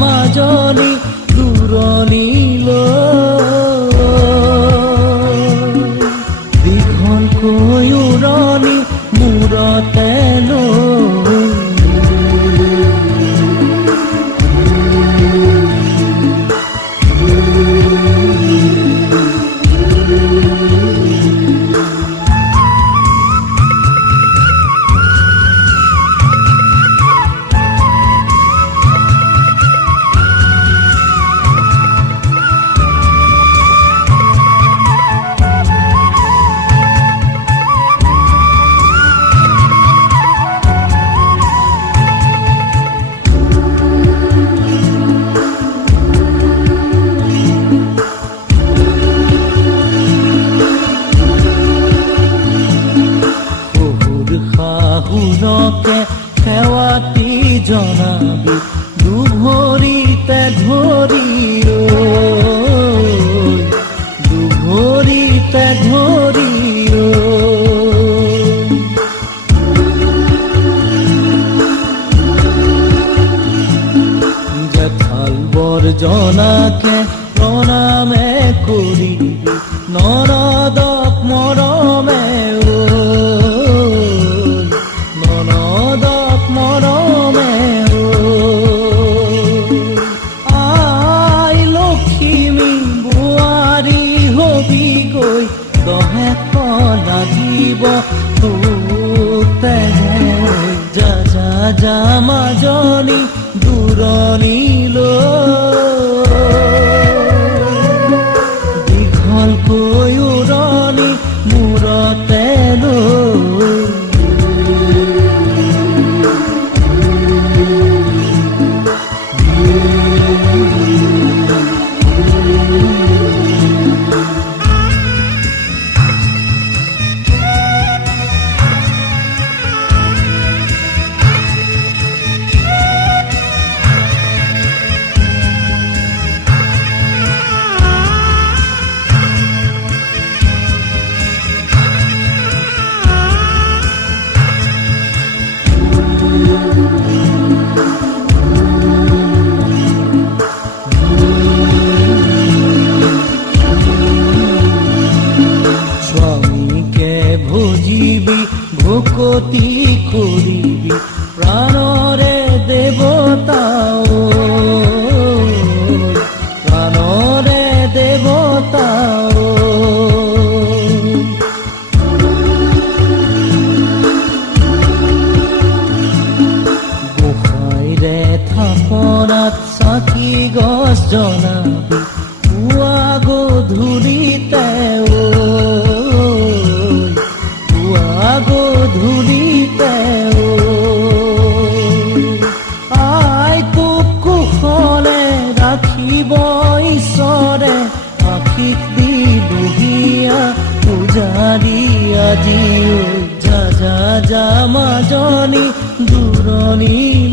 মাজনী দূৰণিলৈ দীঘলকৈ উৰণি মূৰতে লৈ শাহুনকে সেৱাতি জনাবি দুভৰিতে ধৰি দুভৰিতে ধৰি জেঠাল বৰজনাকে প্ৰণামে কৰিবি নৰদক মৰমে আই লখিমী বোৱাৰী হবি গৈ দহে লাগিব যা যা যা মাজনী দূৰণিলৈ দীঘলকৈ উৰণি মূৰতে লৈ ভকতি কৰিবি প্ৰাণৰে দেৱতা প্ৰাণৰে দেৱতা গোসাঁইৰে থাপনাত চাকি গছ জ্বলাবি পুৱা গধূলিতে গধূলিতে আই তোক কুশলে ৰাখিব ঈশ্বৰে আশীষ দি বহিয়া পূজাৰী আজি যা যা যা মাজনী দূৰণি